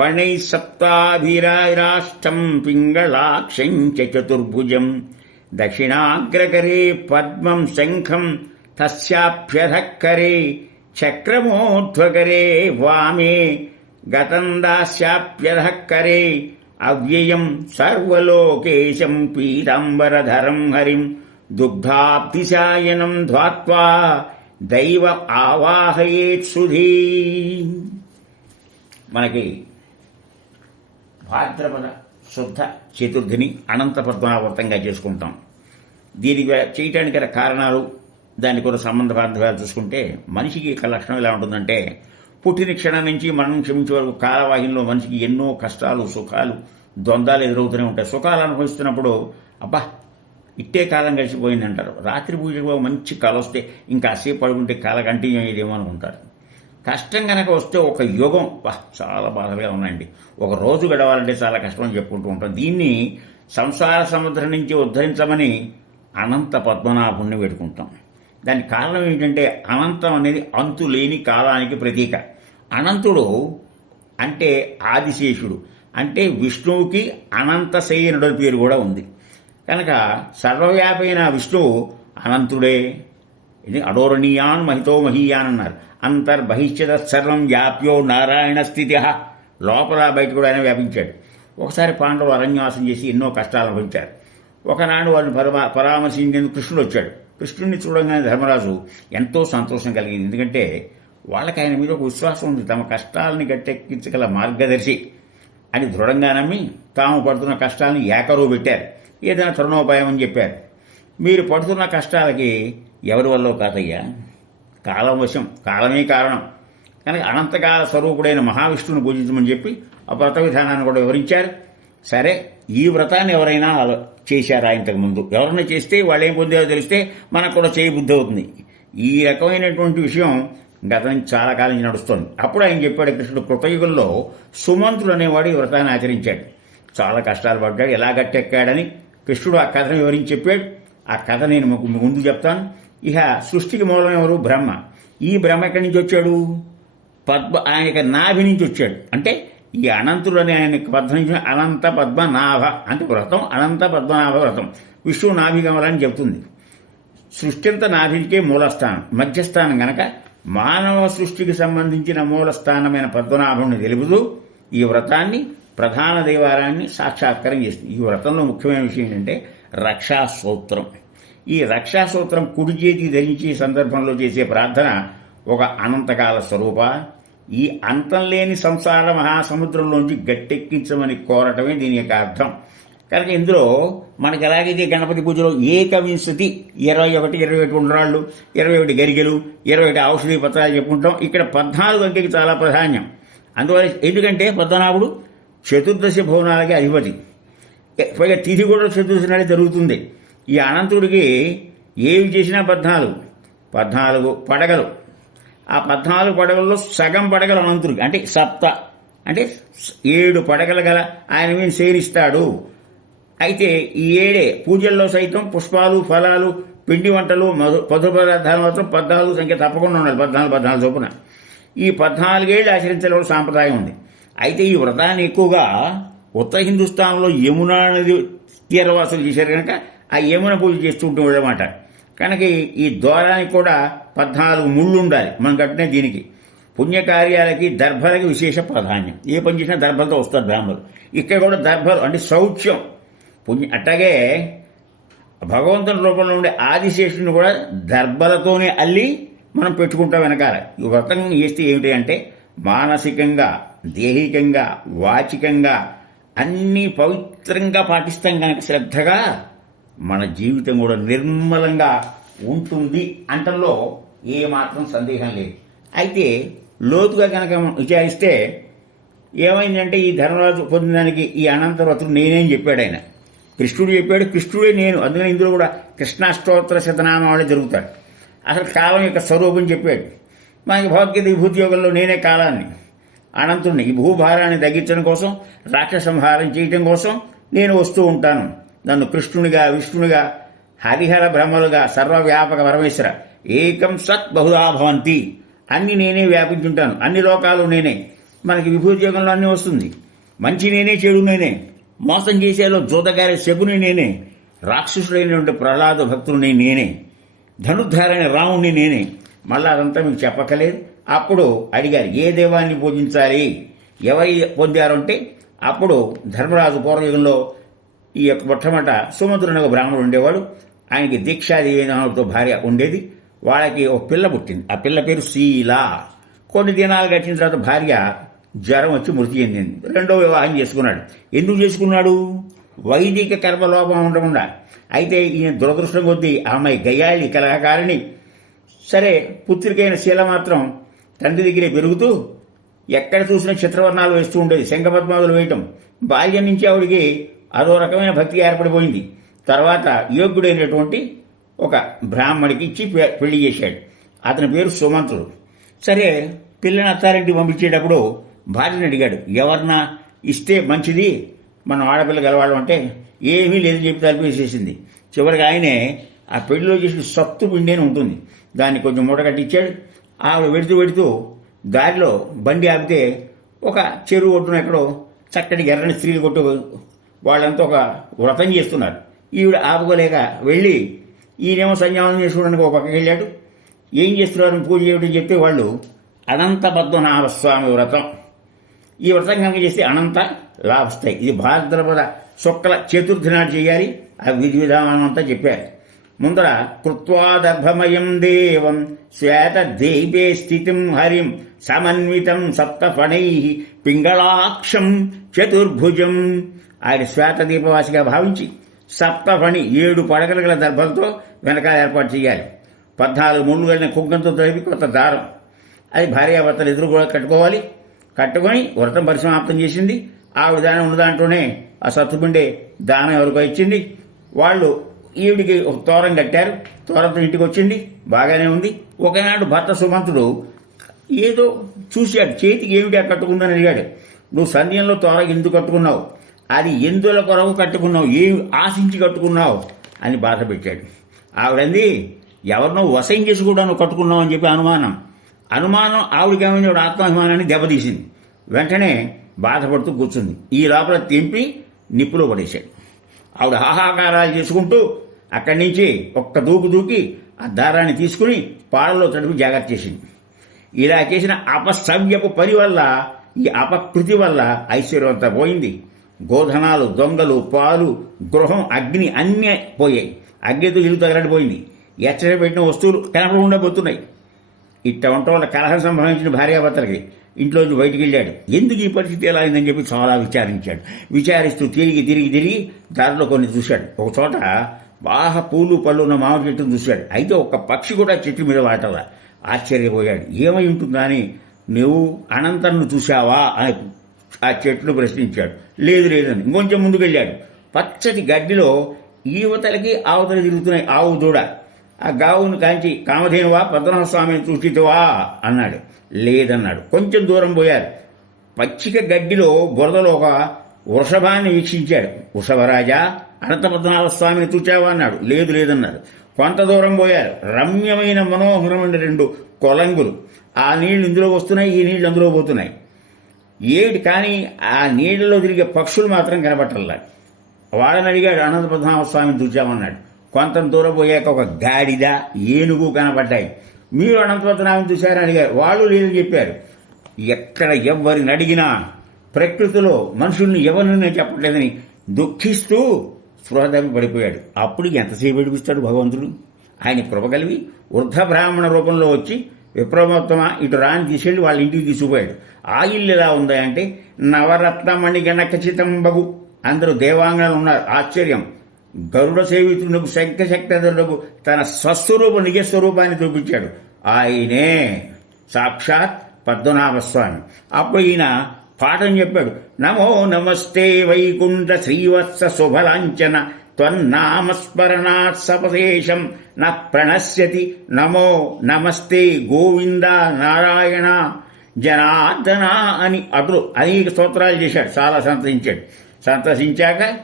పణైः సప్తాభిరాష్టం పింగళాక్షం చ చతుర్భుజం దక్షిణాగ్రకరే పద్మం శంఖం తస్యాభ్యధక్కరే చక్రమోధ్వకరే వామే గతం దాస్యాప్యధక్కరే అవ్యయం సర్వలోకేశం పీతాంబరధరం హరిం దుగ్ధాబ్దిశాయనం ధ్వాత్వా దైవ ఆవాహయేత్ సుధీ మనకి భాద్రపద శుద్ధ చతుర్థిని అనంత పద్మనాభవ్రతంగా చేసుకుంటాం. దీనికి చేయటానికి గల కారణాలు దానికి కూడా సంబంధ బాంధవ్యాలు చూసుకుంటే మనిషికి యొక్క లక్షణం ఎలా ఉంటుందంటే పుట్టిన క్షణం నుంచి మరణం క్షమించే వరకు కాలవాహినిలో మనిషికి ఎన్నో కష్టాలు సుఖాలు ద్వంద్వాలు ఎదురవుతూనే ఉంటాయి. సుఖాలు అనుభవిస్తున్నప్పుడు అబ్బా ఇట్టే కాలం గడిచిపోయిందంటారు. రాత్రి పూజకు మంచి కళ వస్తే ఇంకా అసేపు పడుకుంటే కాల కంటిన్యూ అయ్యేదేమో అనుకుంటారు. కష్టం కనుక వస్తే ఒక యుగం. వా చాలా బాధగా ఉన్నాయండి. ఒక రోజు గడవాలంటే చాలా కష్టం అని చెప్పుకుంటూ ఉంటాం. దీన్ని సంసార సముద్రం నుంచి ఉద్ధరించమని అనంత పద్మనాభుణ్ణి పెట్టుకుంటాం దానికి కారణం ఏంటంటే అనంతం అనేది అంతు లేని కాలానికి ప్రతీక. అనంతుడు అంటే ఆదిశేషుడు. అంటే విష్ణువుకి అనంత శయనుడు పేరు కూడా ఉంది. కనుక సర్వవ్యాపైన విష్ణువు అనంతుడే. ఇది అడోరణీయాన్ మహితో మహీయాన్ అన్నారు. అంతర్బహిష్యత సర్వం వ్యాప్యో నారాయణ స్థితి. లోపల బయట కూడా ఆయన వ్యాపించాడు. ఒకసారి పాండవులు అరణ్యవాసం చేసి ఎన్నో కష్టాలు అనుభవించారు. ఒకనాడు వారిని పరమా పరామర్శించేందుకు కృష్ణుడు వచ్చాడు. కృష్ణుడిని చూడగానే ధర్మరాజు ఎంతో సంతోషం కలిగింది. ఎందుకంటే వాళ్ళకి ఆయన మీద ఒక విశ్వాసం ఉంది. తమ కష్టాలని గట్టెక్కించగల మార్గదర్శి అని దృఢంగా నమ్మి తాము పడుతున్న కష్టాలను ఏకరువు పెట్టారు. ఏదైనా తరుణోపాయం అని చెప్పారు. మీరు పడుతున్న కష్టాలకి ఎవరి వల్ల కాదయ్యా? కాలవశం కాలమే కారణం. కనుక అనంతకాల స్వరూపుడైన మహావిష్ణువుని పూజించమని చెప్పి ఆ వ్రత విధానాన్ని కూడా వివరించారు. సరే ఈ వ్రతాన్ని ఎవరైనా చేశారా ఇంతకు ముందు? ఎవరైనా చేస్తే వాళ్ళు ఏం పొందారో తెలిస్తే మనకు కూడా చేయబుద్ధి అవుతుంది. ఈ రకమైనటువంటి విషయం గత నుంచి చాలా కాలం నుంచి అప్పుడు ఆయన చెప్పాడు కృష్ణుడు కృతయుగంలో సుమంతుడు అనేవాడు ఈ వ్రతాన్ని ఆచరించాడు. చాలా కష్టాలు పడ్డాడు ఎలా గట్టెక్కాడని కృష్ణుడు ఆ కథను వివరించి చెప్పాడు. ఆ కథ నేను ముందు చెప్తాను. ఇక సృష్టికి మూలం ఎవరు? బ్రహ్మ. ఈ బ్రహ్మ ఎక్కడి నుంచి వచ్చాడు? పద్మ ఆయన యొక్క నాభి నుంచి వచ్చాడు. అంటే ఈ అనంతుడు అనే ఆయన పద్మ నుంచి అనంత పద్మనాభ అంటే వ్రతం అనంత పద్మనాభ వ్రతం. విష్ణు నాభి కమలని చెబుతుంది. సృష్టింత నాభికే మూలస్థానం మధ్యస్థానం గనక మానవ సృష్టికి సంబంధించిన మూలస్థానమైన పద్మనాభుని తెలుపుతూ ఈ వ్రతాన్ని ప్రధాన దేవాలయాన్ని సాక్షాత్కారం చేస్తుంది. ఈ వ్రతంలో ముఖ్యమైన విషయం ఏంటంటే రక్షా సూత్రం ఈ రక్షాసూత్రం కుడి చేతి ధరించే సందర్భంలో చేసే ప్రార్థన ఒక అనంతకాల స్వరూప. ఈ అంతం లేని సంసార మహాసముద్రంలోంచి గట్టెక్కించమని కోరటమే దీని యొక్క అర్థం. కనుక ఇందులో మనకి ఎలాగైతే గణపతి పూజలో ఏకవింశతి ఇరవై ఒకటి ఇరవై ఒకటి ఉండరాళ్ళు ఇరవై ఒకటి గరిగెలు ఇరవై ఒకటి ఔషధి పత్రాలు చెప్పుకుంటాం. ఇక్కడ పద్నాలుగు అంకెకి చాలా ప్రాధాన్యం. అందువల్ల ఎందుకంటే పద్మనాభుడు చతుర్దశ భవనాలకి అధిపతి. పైగా తిథి కూడా చతుర్దశి నాడే జరుగుతుంది. ఈ అనంతుడికి ఏవి చేసినా పద్నాలుగు. పద్నాలుగు పడగలు. ఆ పద్నాలుగు పడగల్లో సగం పడగలు అనంతుడికి. అంటే సప్త. అంటే ఏడు పడగలు గల ఆయన మీద సేరిస్తాడు. అయితే ఈ ఏడే పూజల్లో సైతం పుష్పాలు ఫలాలు పిండి వంటలు మధు పదు పదార్థాలు మాత్రం పద్నాలుగు సంఖ్య తప్పకుండా ఉండాలి. పద్నాలుగు పద్నాలుగు చొప్పున. ఈ పద్నాలుగేళ్ళు ఆచరించడం సాంప్రదాయం ఉంది. అయితే ఈ వ్రతాన్ని ఎక్కువగా ఉత్తర హిందుస్థాన్లో యమునా నది తీరవాసులు చేశారు కనుక ఆ యమున పూజ చేస్తుంటాం ఉంటాడు అనమాట కనుక ఈ- ద్వారానికి కూడా పద్నాలుగు ముళ్ళు ఉండాలి మనం కట్టిన దీనికి. పుణ్యకార్యాలకి దర్భలకి విశేష ప్రాధాన్యం. ఏ పని చేసినా దర్భలతో వస్తారు బ్రాహ్మణులు ఇక్కడ కూడా దర్భలు అంటే శౌచ్యం పుణ్య అట్లాగే భగవంతుని రూపంలో ఉండే ఆదిశేషుని కూడా దర్భలతోనే అల్లి మనం పెట్టుకుంటాం వెనకాల. ఈ వ్రతం చేస్తే ఏమిటి అంటే మానసికంగా దేహికంగా వాచికంగా అన్నీ పవిత్రంగా పాటిస్తాం కనుక శ్రద్ధగా మన జీవితం కూడా నిర్మలంగా ఉంటుంది అంటంలో ఏమాత్రం సందేహం లేదు. అయితే లోతుగా కనుక విచారిస్తే ఏమైందంటే ఈ ధర్మరాజు పొందడానికి ఈ అనంతవ్రతుడు నేనేం చెప్పాడు ఆయన? కృష్ణుడు చెప్పాడు కృష్ణుడే నేను. అందుకని ఇందులో కూడా కృష్ణాష్టోత్తర శతనామావళి జరుగుతాడు అసలు కాలం యొక్క స్వరూపం చెప్పాడు. మనకి భగవద్గీత విభూతి యోగంలో నేనే కాలాన్ని అనంతుడిని ఈ భూభారాన్ని తగ్గించడం కోసం రాక్షసంహారం చేయటం కోసం నేను వస్తూ ఉంటాను. నన్ను కృష్ణునిగా విష్ణునిగా హరిహర బ్రహ్మలుగా సర్వవ్యాపక పరమేశ్వర ఏకం సత్ బహుదా భవంతి. అన్ని నేనే వ్యాపించుంటాను. అన్ని లోకాలు నేనే. మనకి విభూజయోగంలో అన్నీ వస్తుంది. మంచి నేనే చెడు నేనే. మోసం చేసేలో జోదగారి శకుని నేనే. రాక్షసుడైనటువంటి ప్రహ్లాద భక్తుడిని నేనే. ధనుర్ధారైన రాముణ్ణి నేనే. మళ్ళా అదంతా మీకు చెప్పకలేదు. అప్పుడు అడిగారు ఏ దేవాన్ని పూజించాలి? ఎవరి పొందారంటే అప్పుడు ధర్మరాజు పూర్వయుగంలో ఈ యొక్క మొట్టమొదట సుమంత్రుని ఒక బ్రాహ్మణుడు ఉండేవాడు. ఆయనకి దీక్షాదేవి భార్య ఉండేది. వాళ్ళకి ఒక పిల్ల పుట్టింది. ఆ పిల్ల పేరు శీల. కొన్ని దినాలు గడిచిన తర్వాత భార్య జ్వరం వచ్చి మృతి చెందింది. రెండో వివాహం చేసుకున్నాడు. ఎందుకు చేసుకున్నాడు? వైదిక కర్మలోపం ఉండకుండా. అయితే ఈయన దురదృష్టం కొద్దీ ఆ అమ్మాయి గయ్యాళి కళాకారిణి సరే పుత్రికైన శీల మాత్రం తండ్రి దగ్గరే పెరుగుతూ ఎక్కడ చూసినా చిత్రవర్ణాలు వేస్తూ ఉండేది. శంఖపద్మాదులు వేయటం. బాల్యం నుంచి ఆవిడికి అదో రకమైన భక్తి ఏర్పడిపోయింది. తర్వాత యోగ్యుడైనటువంటి ఒక బ్రాహ్మడికి ఇచ్చి పె- పెళ్ళి చేశాడు. అతని పేరు సుమంతుడు సరే పిల్లని అత్తారింటి పంపించేటప్పుడు భార్యని అడిగాడు ఎవరినా ఇస్తే మంచిది? మనం ఆడపిల్ల గలవాళ్ళం అంటే ఏమీ లేదని చెప్పి తలపేసేసింది. చివరికి ఆయనే ఆ పెళ్ళిలో చేసిన సత్తు పిండి అని ఉంటుంది. దాన్ని కొంచెం మూట కట్టించాడు. ఆవిడ వెడుతూ వెడుతూ దారిలో బండి ఆపితే ఒక చెరువు ఒడ్డున ఎక్కడో చక్కటి ఎర్రని స్త్రీలు కొట్టు వాళ్ళంతా ఒక వ్రతం చేస్తున్నారు. ఈవిడ ఆపుకోలేక వెళ్ళి ఈయనేమో సంధ్యావనం చేసుకోవడానికి ఒక పక్కకి వెళ్ళాడు. ఏం చేస్తున్నారు? పూజ చేయడం చెప్తే వాళ్ళు అనంత పద్మనాభ స్వామి వ్రతం. ఈ వ్రతం కనుక చేస్తే అనంత లాభిస్తాయి ఇది భాద్రపద శుక్ల చతుర్థి నాడు చేయాలి. ఆ విధి విధానం అంతా చెప్పారు. ముందర కృత్వాదర్భమయం దేవం శ్వేత దేవే స్థితిం హరిం సమన్వితం సప్తఫణై పింగళాక్షం చతుర్భుజం ఆయన శ్వేత దీపవాసిగా భావించి సప్తఫణి ఏడు పడగల గల దర్భంతో వెనకాల ఏర్పాటు చేయాలి. పద్నాలుగు ముళ్ళు వెళ్ళిన కుంకంతో తొలిపి కొత్త దారం. అది భార్యాభర్తలు ఎదురు కూడా కట్టుకోవాలి. కట్టుకొని వ్రతం పరిసమాప్తం చేసింది. ఆవిడ విధానం ఉన్న దాంట్లోనే ఆ సత్తుపిండే దానం ఎవరికో ఇచ్చింది. వాళ్ళు ఈవిడికి ఒక తోరం కట్టారు. తోరంతో ఇంటికి వచ్చింది. బాగానే ఉంది. ఒకనాడు భర్త సుమంతుడు ఏదో చూశాడు చేతికి ఏమిటి కట్టుకుందని అడిగాడు. నువ్వు సంధ్యంలో తోర ఎందుకు కట్టుకున్నావు? అది ఎందుల కొరకు కట్టుకున్నావు? ఏం ఆశించి కట్టుకున్నావు? అని బాధ పెట్టాడు. ఆవిడంది ఎవరినో వసయం చేసి కూడా నువ్వు కట్టుకున్నావు అని చెప్పి అనుమానం. అనుమానం ఆవిడకేమైంది? ఆత్మాభిమానాన్ని దెబ్బతీసింది. వెంటనే బాధపడుతూ కూర్చుంది. ఈ లోపల తెంపి నిప్పులో పడేశాడు. ఆవిడ హాహాకారాలు చేసుకుంటూ అక్కడి నుంచి ఒక్క దూకు దూకి ఆ దారాన్ని తీసుకుని పాలలో తడిపి జాగ్రత్త చేసింది. ఇలా చేసిన అపసవ్యపు పని వల్ల ఈ అపకృతి వల్ల ఐశ్వర్యం అంతా పోయింది. గోధనాలు దొంగలు పాలు గృహం అగ్ని అన్నీ పోయాయి. అగ్నితో ఇల్లు తగలడిపోయింది ఎచ్చట పెట్టిన వస్తువులు కనపడకుండా పోతున్నాయి. ఇట్ట వంట వల్ల కలహం సంభవించిన భార్యాభర్తలకి. ఇంట్లోంచి బయటికి వెళ్ళాడు. ఎందుకు ఈ పరిస్థితి ఎలా అయిందని చెప్పి చాలా విచారించాడు. విచారిస్తూ తిరిగి తిరిగి తిరిగి దారిలో కొన్ని చూశాడు. ఒక చోట బాగా పూలు పళ్ళు ఉన్న మామిడి చెట్టును చూశాడు. అయితే ఒక పక్షి కూడా చెట్టు మీద వాటలా ఆశ్చర్యపోయాడు. ఏమై ఉంటుందా అని నువ్వు అనంతను చూశావా? అని ఆ చెట్లు ప్రశ్నించాడు. లేదు లేదని. ఇంకొంచెం ముందుకు వెళ్ళాడు పచ్చటి గడ్డిలో ఈవతలకి ఆవతలు తిరుగుతున్నాయి. ఆవు దూడ. ఆ గావును కాంచి కామధేనువా పద్మనాభస్వామిని స్వామిని అన్నాడు. లేదన్నాడు. కొంచెం దూరం పోయారు. పచ్చిక గడ్డిలో బురదలో ఒక వృషభాన్ని వీక్షించాడు. వృషభరాజా అనంత పద్మనాభస్వామిని చూచావా అన్నాడు. లేదు లేదన్నాడు. కొంత దూరం పోయారు. రమ్యమైన మనోహరమైన రెండు కొలంగులు. ఆ నీళ్ళు ఇందులో వస్తున్నాయి ఈ నీళ్ళు అందులో పోతున్నాయి. ఏడు కానీ ఆ నీళ్ళలో తిరిగే పక్షులు మాత్రం కనబట్టల్లా. వాళ్ళని అడిగాడు అనంత పద్మనాభస్వామిని చూచామన్నాడు. కొంత దూరం పోయాక ఒక గాడిద ఏనుగు కనబడ్డాయి. మీరు అనంత పద్మనాభం చూశారని అడిగారు. వాళ్ళు లేదని చెప్పారు. ఎక్కడ ఎవరిని అడిగినా ప్రకృతిలో మనుషుల్ని ఎవరిని చెప్పట్లేదని దుఃఖిస్తూ స్పృహదాపి పడిపోయాడు. అప్పుడు ఎంతసేపు ఏడిపిస్తాడు భగవంతుడు? ఆయన కృప వృద్ధ బ్రాహ్మణ రూపంలో వచ్చి విప్రమోత్తమ ఇటు రాని తీసుకెళ్ళి వాళ్ళ ఇంటికి తీసుకుపోయాడు. ఆ ఇల్లు ఎలా ఉందా అంటే నవరత్నమణి గణకచితం బగు అందరూ దేవాంగనలు ఉన్నారు. ఆశ్చర్యం. గరుడ సేవితులకు శక్తి శక్తరులకు తన స్వస్వరూప నిజ స్వరూపాన్ని చూపించాడు. ఆయనే సాక్షాత్ పద్మనాభస్వామి. అప్పుడు ఈయన పాఠం చెప్పాడు. నమో నమస్తే వైకుంఠ శ్రీవత్స శుభలాంఛన. త్వన్నామస్మరణాత్ సపదేశం న ప్రణశ్యతి నమో నమస్తే గోవింద నారాయణ జనార్దన అని అటు అనేక స్తోత్రాలు చేశాడు చాలా సంతసించాడు. సంతసించాక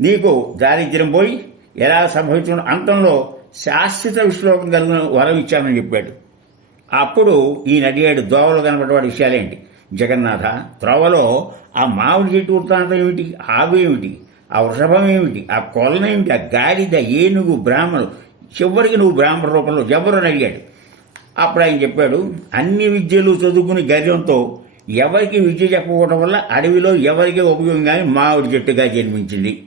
నీకు దారిద్ర్యం పోయి ఎలా సంభవించిన అంతంలో శాశ్వత విశ్లోకం కలిగిన వరం ఇచ్చామని చెప్పాడు. అప్పుడు ఈయన అడిగాడు దోవలు కనబడేవాడి విషయాలేంటి? జగన్నాథ త్రోవలో ఆ మామిడి చెట్టు వృత్తాంతం ఏమిటి? ఆవేమిటి ఆ వృషభం ఏమిటి? ఆ కొలనేమిటి ఆ గాడిద ఏనుగు బ్రాహ్మణుడు చివరికి నువ్వు బ్రాహ్మణ రూపంలో ఎవరని అడిగాడు. అప్పుడు ఆయన చెప్పాడు అన్ని విద్యలు చదువుకుని గర్వంతో ఎవరికి విద్య చెప్పకపోవడం వల్ల అడవిలో ఎవరికి ఉపయోగం కానీ మామిడి చెట్టుగా జన్మించింది.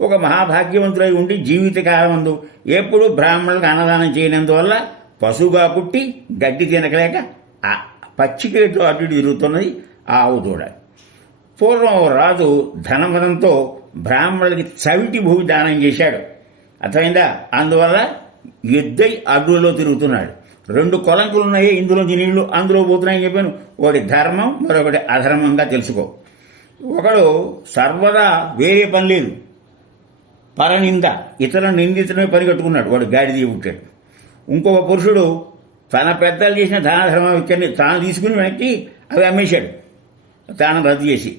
ఒక మహాభాగ్యవంతులై ఉండి జీవితకాలమందు ఎప్పుడూ బ్రాహ్మణులకు అన్నదానం చేయనందువల్ల పశువుగా పుట్టి గడ్డి తినకలేక ఆ పచ్చికేట్లు అటు ఇటు తిరుగుతున్నది ఆ ఆవు దూడ. పూర్వం ఓ రాజు ధనవనంతో బ్రాహ్మణులకి చవిటి భూమి దానం చేశాడు. అర్థమైందా? అందువల్ల ఎద్దై అడ్డులో తిరుగుతున్నాడు. రెండు కొలంకులు ఉన్నాయి ఇందులో నీళ్ళు అందులో పోతున్నాయని చెప్పాను. ఒకటి ధర్మం మరొకటి అధర్మంగా తెలుసుకో. ఒకడు సర్వదా వేరే పని లేదు. పరనింద. ఇతరులను నిందించడమే పని కట్టుకున్నాడు. వాడు గాడిది పుట్టాడు. ఇంకొక పురుషుడు తన పెద్దలు చేసిన దాన ధర్మ ఇక్కడిని తాను తీసుకుని వెనక్కి అవి అమ్మేశాడు. దానం రద్దు చేసి.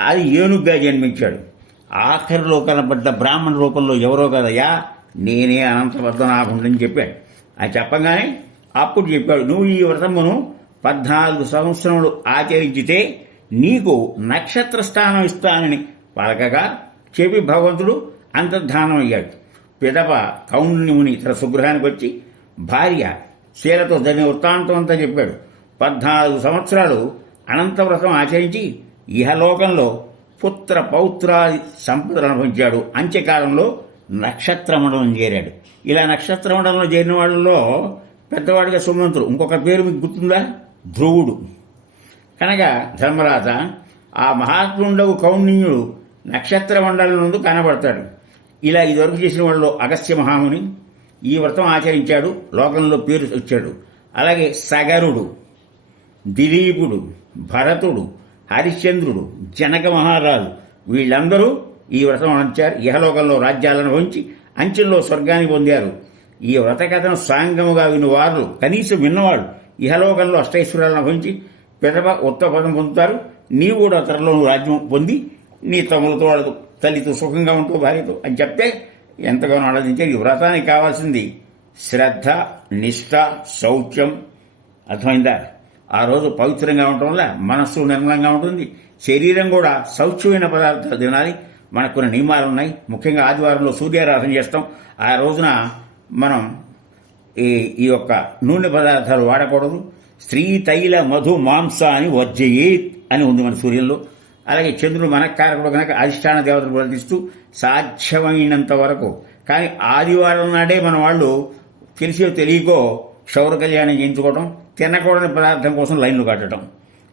అది ఏనుగ్గా జన్మించాడు. ఆఖరిలో కనబడ్డ బ్రాహ్మణ రూపంలో ఎవరో కదయ్యా? నేనే అనంత చెప్పాడు అది చెప్పగానే అప్పుడు చెప్పాడు నువ్వు ఈ వ్రతమును పద్నాలుగు సంవత్సరములు ఆచరించితే నీకు నక్షత్ర స్థానం ఇస్తానని పలకగా చెప్పి భగవంతుడు అంతర్ధానం అయ్యాడు. పిదప కౌండిముని తన సుగృహానికి వచ్చి భార్య శీలతో దాని వృత్తాంతం అంతా చెప్పాడు. పద్నాలుగు సంవత్సరాలు అనంతవ్రతం ఆచరించి ఇహలోకంలో పుత్ర పౌత్రాది సంపదలు అనుభవించాడు అంత్యకాలంలో నక్షత్ర మండలం చేరాడు. ఇలా నక్షత్ర మండలంలో చేరిన వాళ్ళలో పెద్దవాడిగా సుమంతుడు ఇంకొక పేరు మీకు గుర్తుందా? ధ్రువుడు. కనుక ధర్మరాజ ఆ మహాత్ముండవు కౌండిన్యుడు నక్షత్ర మండలం నుండి కనబడతాడు. ఇలా ఇదివరకు చేసిన వాళ్ళలో అగస్త్య మహాముని ఈ వ్రతం ఆచరించాడు. లోకంలో పేరు వచ్చాడు అలాగే సగరుడు దిలీపుడు భరతుడు హరిశ్చంద్రుడు జనక మహారాజు వీళ్ళందరూ ఈ వ్రతం అంచారు ఇహలోకంలో రాజ్యాలను వంచి అంచెల్లో స్వర్గాన్ని పొందారు. ఈ వ్రత కథను సాంగముగా వినువారు కనీసం విన్నవాడు ఇహలోకంలో అష్టైశ్వర్యాలను వహించి పిదప ఉత్తమ పదం పొందుతారు. నీవు కూడా త్వరలోను రాజ్యం పొంది నీ తమ్ములతో వాళ్ళతో తల్లితో సుఖంగా ఉంటూ భార్యతో అని చెప్తే ఎంతగానో ఆలోచించారు. ఈ వ్రతానికి కావాల్సింది శ్రద్ధ నిష్ఠ శౌచ్యం అర్థమైందా? ఆ రోజు పవిత్రంగా ఉండటం వల్ల మనస్సు నిర్మలంగా ఉంటుంది. శరీరం కూడా శౌచ్యమైన పదార్థాలు తినాలి. మనకు కొన్ని నియమాలు ఉన్నాయి. ముఖ్యంగా ఆదివారంలో సూర్యారాధన చేస్తాం. ఆ రోజున మనం ఈ ఈ యొక్క నూనె పదార్థాలు వాడకూడదు. స్త్రీ తైల మధు మాంస అని వజ్జయేత్ అని ఉంది మన సూర్యంలో అలాగే చంద్రుడు మనకారకుడు కనుక అధిష్టాన దేవతలు ప్రవర్తిస్తూ సాధ్యమైనంత వరకు. కానీ ఆదివారం నాడే మన వాళ్ళు తెలిసో తెలియకో క్షౌర కళ్యాణం చేయించుకోవడం తినకూడని పదార్థం కోసం లైన్లు కట్టడం.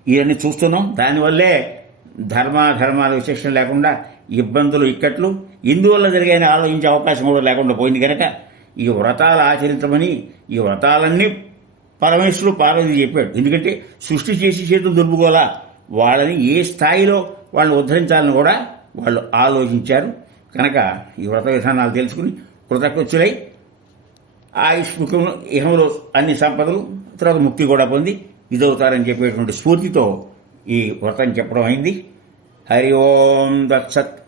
ఇవన్నీ చూస్తున్నాం. దానివల్లే ధర్మాధర్మాల విశేషం లేకుండా ఇబ్బందులు ఇక్కట్లు. ఇందువల్ల జరిగాయని ఆలోచించే అవకాశం కూడా లేకుండా పోయింది కనుక ఈ వ్రతాలు ఆచరించమని ఈ వ్రతాలన్నీ పరమేశ్వరుడు పార్వతి చెప్పాడు. ఎందుకంటే సృష్టి చేసి చేతులు దుర్పుకోలా వాళ్ళని ఏ స్థాయిలో వాళ్ళని ఉద్ధరించాలని కూడా వాళ్ళు ఆలోచించారు. కనుక ఈ వ్రత విధానాలు తెలుసుకుని ఆయుష్ ఆయుష్ముఖంలో ఇహంలో అన్ని సంపదలు తర్వాత ముక్తి కూడా పొంది ఇదవుతారని చెప్పేటువంటి స్ఫూర్తితో ఈ వ్రతం చెప్పడం అయింది. హరి ఓం దత్సత్